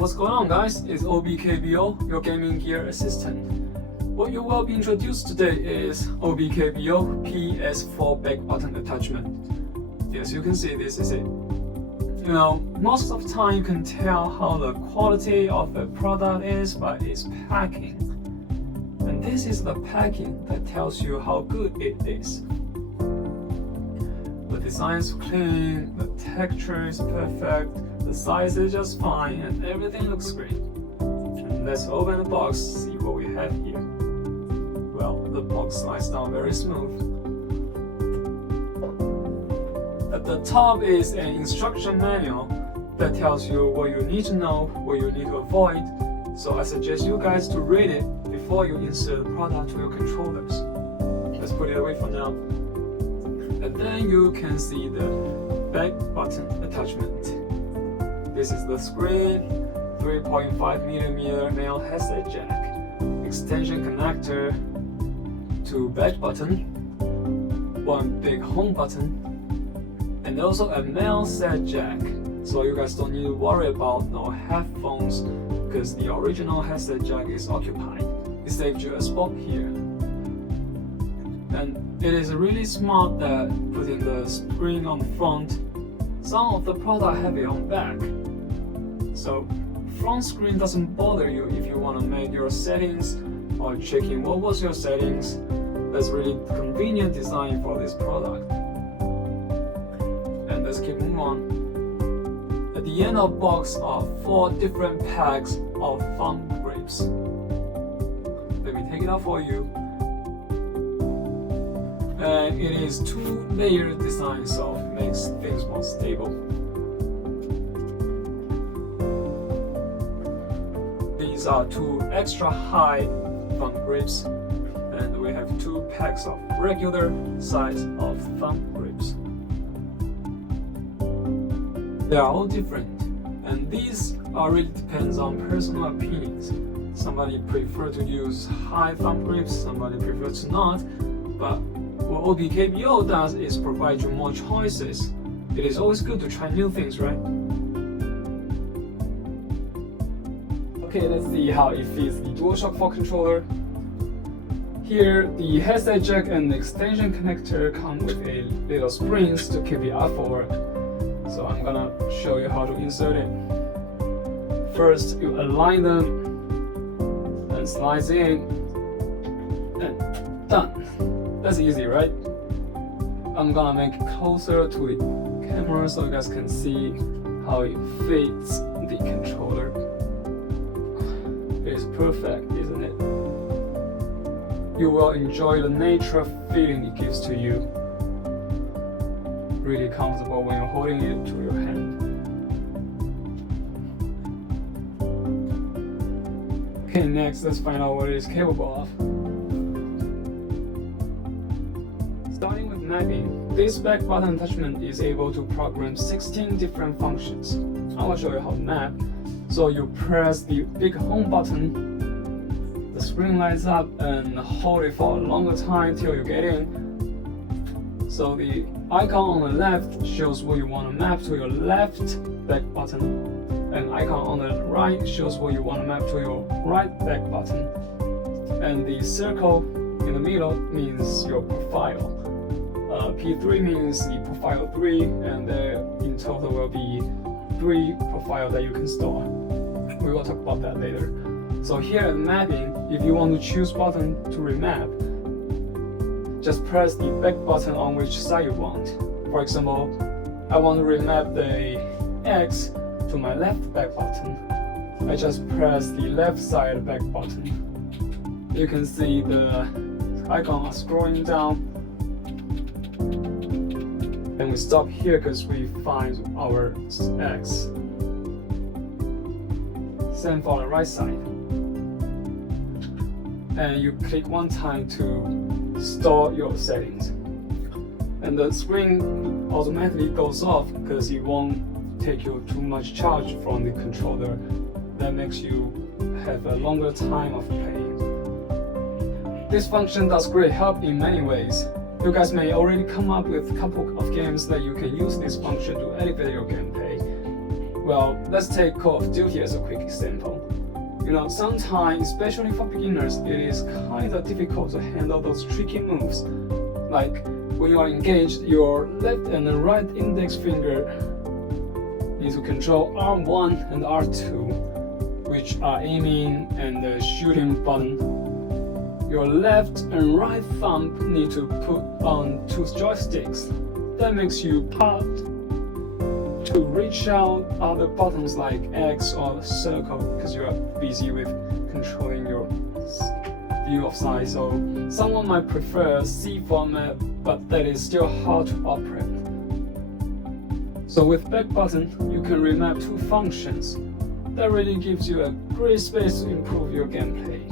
what's going on guys? It's OBKBO, your gaming gear assistant. What you will be introduced today is OBKBO PS4 back button attachment. Yes, you can see this is it. You know, most of the time you can tell how the quality of a product is by its packing. And this is the packing that tells you how good it is. The design is clean, the texture is perfect, the size is just fine, and everything looks great. And let's open the box, see what we have here. Well, the box slides down very smooth. At the top is an instruction manual that tells you what you need to know, what you need to avoid. So I suggest you guys to read it before you insert the product to your controllers. Let's put it away for now. And then you can see the back button attachment. This is the screen, 3.5mm male headset jack, extension connector, 2 back button, 1 big home button, and also a male set jack. So you guys don't need to worry about no headphones because the original headset jack is occupied. It saves you a spot here. And it is really smart that putting the screen on the front. Some of the product have it on back. So front screen doesn't bother you if you want to make your settings or checking what was your settings. That's really convenient design for this product. And let's keep moving on. At the end of the box are 4 different packs of thumb grips. Let me take it out for you. And it is 2-layer design, so it makes things more stable. These are 2 extra high thumb grips, and we have 2 packs of regular size of thumb grips. They are all different, and these really depends on personal opinions. Somebody prefer to use high thumb grips, somebody prefers to not, but what OBKBO does is provide you more choices. It is always good to try new things, right? Okay, let's see how it fits the DualShock 4 controller. Here, the headset jack and the extension connector come with a little springs to keep it up forward. So I'm gonna show you how to insert it. First, you align them and slides in, and done. That's easy, right? I'm gonna make it closer to the camera so you guys can see how it fits the controller. It's perfect, isn't it? You will enjoy the nature feeling it gives to you. Really comfortable when you're holding it to your hand. Okay, next let's find out what it is capable of. Starting with mapping, this back button attachment is able to program 16 different functions. I will show you how to map. So you press the big home button, the screen lights up, and hold it for a longer time till you get in. So the icon on the left shows what you want to map to your left back button, and icon on the right shows what you want to map to your right back button. And the circle in the middle means your profile. P3 means the profile 3, and there in total will be 3 profiles that you can store. We will talk about that later. So here at mapping, if you want to choose button to remap, just press the back button on which side you want. For example, I want to remap the X to my left back button. I just press the left side back button. You can see the icon are scrolling down. And we stop here because we find our X. Same for the right side. And you click one time to store your settings. And the screen automatically goes off because it won't take you too much charge from the controller. That makes you have a longer time of playing. This function does great help in many ways. You guys may already come up with a couple of games that you can use this function to elevate your gameplay. Well, let's take Call of Duty as a quick example. You know, sometimes, especially for beginners, it is kind of difficult to handle those tricky moves. Like when you are engaged, your left and right index finger need to control R1 and R2, which are aiming and the shooting button. Your left and right thumb need to put on 2 joysticks. That makes you pause to reach out other buttons like X or circle because you are busy with controlling your view of sight. So someone might prefer C format, but that is still hard to operate. So with back button, you can remap 2 functions. That really gives you a great space to improve your gameplay.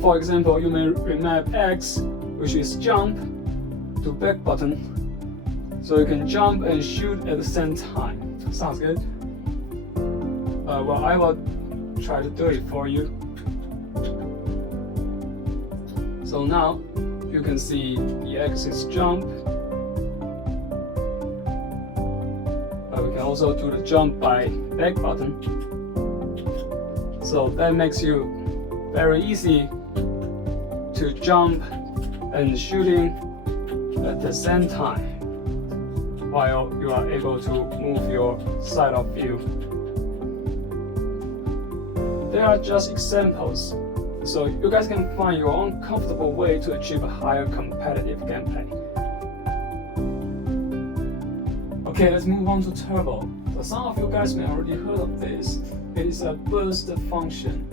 For example, you may remap X, which is jump, to back button, so you can jump and shoot at the same time. Sounds good? Well, I will try to do it for you. So now you can see the X is jump. We can also do the jump by back button. So that makes you very easy to jump and shooting at the same time, while you are able to move your side of view. They are just examples, so you guys can find your own comfortable way to achieve a higher competitive gameplay. Okay, let's move on to turbo. So some of you guys may already heard of this. It is a burst function.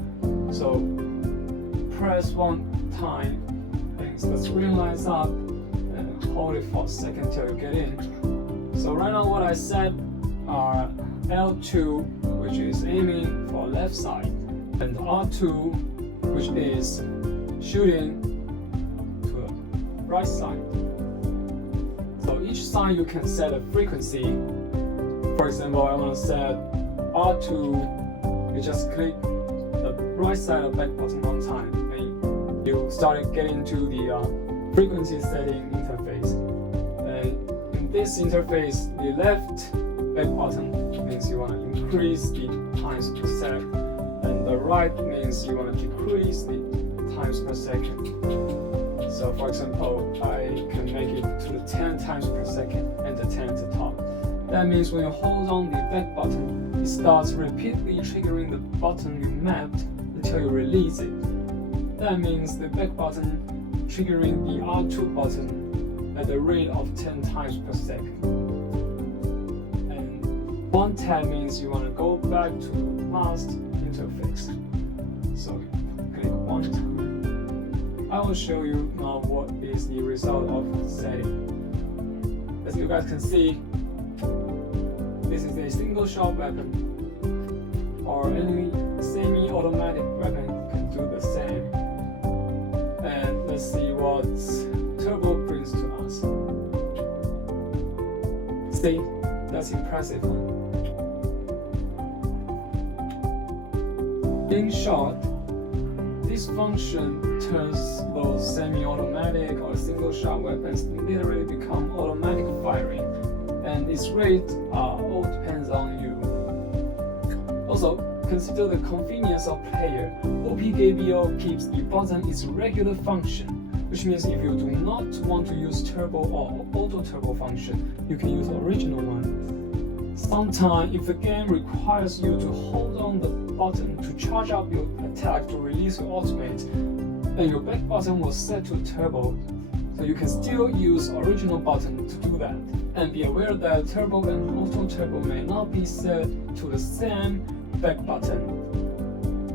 So press 1 time, things the screen lights up, and hold it for a second till you get in. So right now what I said are L2, which is aiming for left side, and R2, which is shooting to the right side. So each side you can set a frequency. For example, I want to set R2, you just click the right side of back button 1 time, and you start getting to the frequency setting interface. And in this interface, the left back button means you want to increase the times per sec, and the right means you want to decrease the times per second. So for example, I can make it to the 10 times per second and the 10 at the top. That means when you hold on the back button, it starts repeatedly triggering the button you mapped until you release it. That means the back button triggering the R2 button at the rate of 10 times per second. And 1 tap means you want to go back to last interface. So click 1 time. I will show you now what is the result of setting. As you guys can see, this is a single shot weapon, or any semi-automatic weapon can do the same. And let's see what turbo brings to us. See, that's impressive. In short, this function turns those semi-automatic or single-shot weapons literally become automatic firing, and its rate all depends on you. Also, consider the convenience of player. OBKBO keeps the button its regular function, which means if you do not want to use turbo or auto turbo function, you can use the original one. Sometimes, if the game requires you to hold on the button to charge up your attack to release your ultimate, then your back button was set to turbo, so you can still use original button to do that. And be aware that turbo and auto turbo may not be set to the same back button.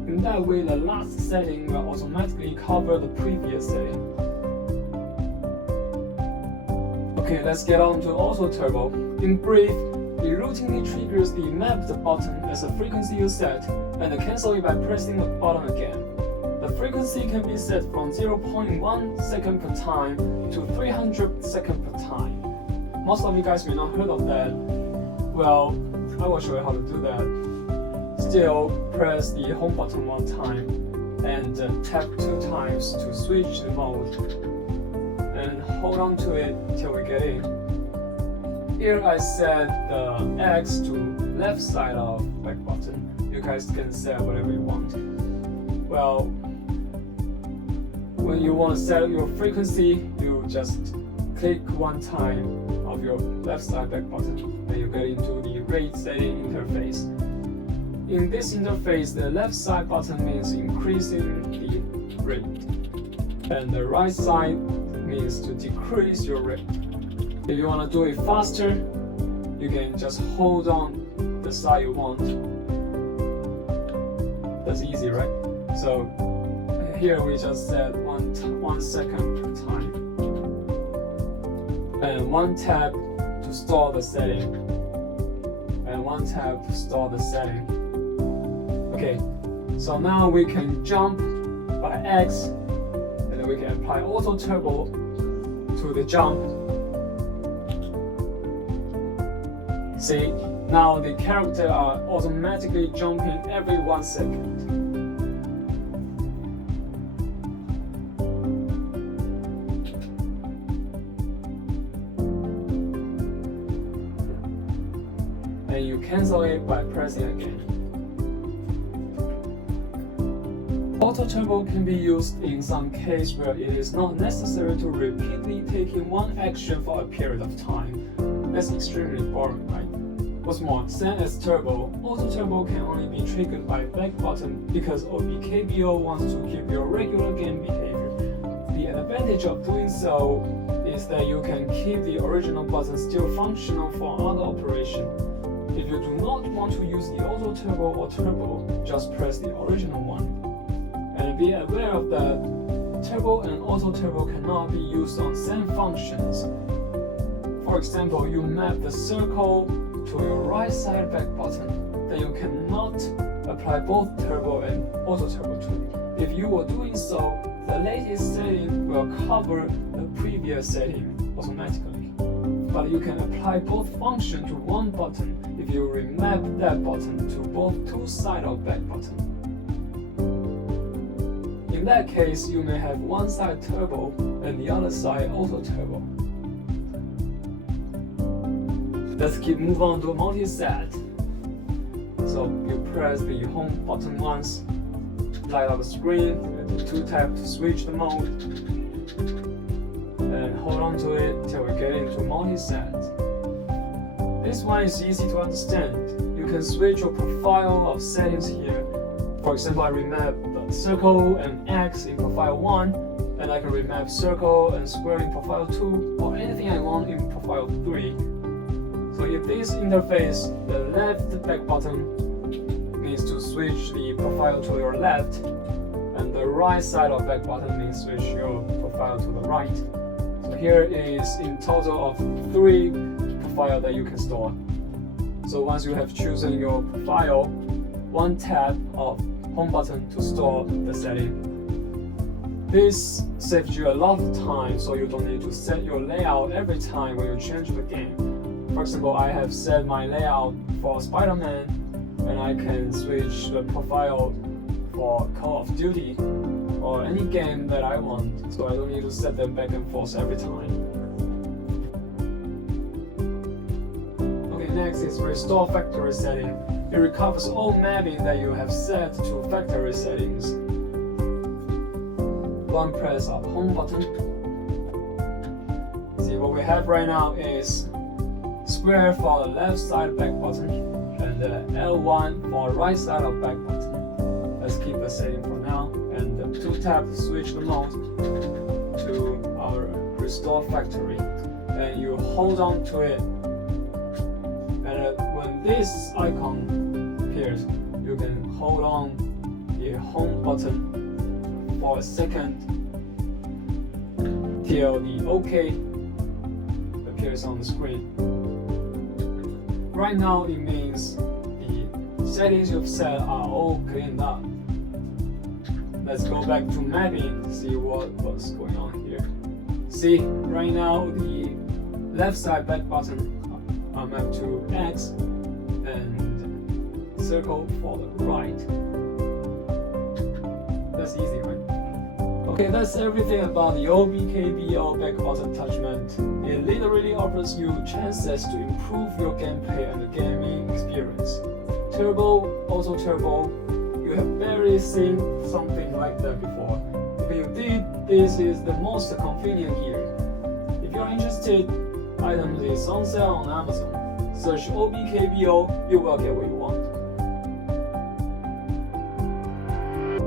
In that way, the last setting will automatically cover the previous setting. Okay, let's get on to auto turbo. In brief, it routinely triggers the mapped button as a frequency you set, and cancel it by pressing the button again. The frequency can be set from 0.1 second per time to 300 seconds per time. Most of you guys may not heard of that. Well, I will show you how to do that. Still, press the home button 1 time and tap 2 times to switch the mode. And hold on to it till we get in. here I set the X to left side of back button. You guys can set whatever you want. Well, when you want to set your frequency, you just click one time of your left side back button and you get into the rate setting interface. In this interface, the left side button means increasing the rate and the right side means to decrease your rate. If you want to do it faster, you can just hold on the side you want. That's easy, right? So here we just set 1 second per time and 1 tap to store the setting and 1 tap to store the setting. Okay, so now we can jump by X and then we can apply auto turbo to the jump. See, now the characters are automatically jumping every 1 second. And you cancel it by pressing again. Auto turbo can be used in some cases where it is not necessary to repeatedly take in one action for a period of time. That's extremely boring, right? What's more, same as turbo, auto turbo can only be triggered by back button because OBKBO wants to keep your regular game behavior. The advantage of doing so is that you can keep the original button still functional for other operation. If you do not want to use the auto turbo or turbo, just press the original one. And be aware of that turbo and auto turbo cannot be used on same functions. For example, you map the circle to your right side back button, then you cannot apply both turbo and auto turbo to it. If you were doing so, the latest setting will cover the previous setting automatically. But you can apply both functions to one button if you remap that button to both two sides of back button. In that case, you may have one side turbo and the other side auto turbo. Let's keep moving on to multi-set. So you press the home button once, light up the screen, and 2 tap to switch the mode, and hold on to it till we get into multi-set. This one is easy to understand. You can switch your profile of settings here. For example, I remap the circle and X in profile 1, and I can remap circle and square in profile 2, or anything I want in profile 3. So in this interface, the left back button means to switch the profile to your left, and the right side of back button means switch your profile to the right. So here is in total of 3 profiles that you can store. So once you have chosen your profile, 1 tap of home button to store the setting. This saves you a lot of time, so you don't need to set your layout every time when you change the game. For example, I have set my layout for Spider-Man, and I can switch the profile for Call of Duty or any game that I want, so I don't need to set them back and forth every time. Okay, next is Restore Factory Setting. It recovers all mapping that you have set to factory settings. One press of home button. See, what we have right now is square for the left side back button and L1 for right side of back button. Let's keep the setting for now, and 2 tap to switch the mode to our Restore Factory, and you hold on to it, and when this icon appears, you can hold on the home button for a second till the OK appears on the screen. Right now it means the settings you've set are all cleaned up. Let's go back to mapping to see what's going on here. See, right now the left side back button are mapped to X and circle for the right. That's easy, right? Okay, that's everything about the OBKBO back button attachment. It literally offers you chances to improve your gameplay and gaming experience. Turbo, auto turbo, you have barely seen something like that before. If you did, this is the most convenient gear. If you're interested, items is on sale on Amazon. Search OBKBO, you will get what you want.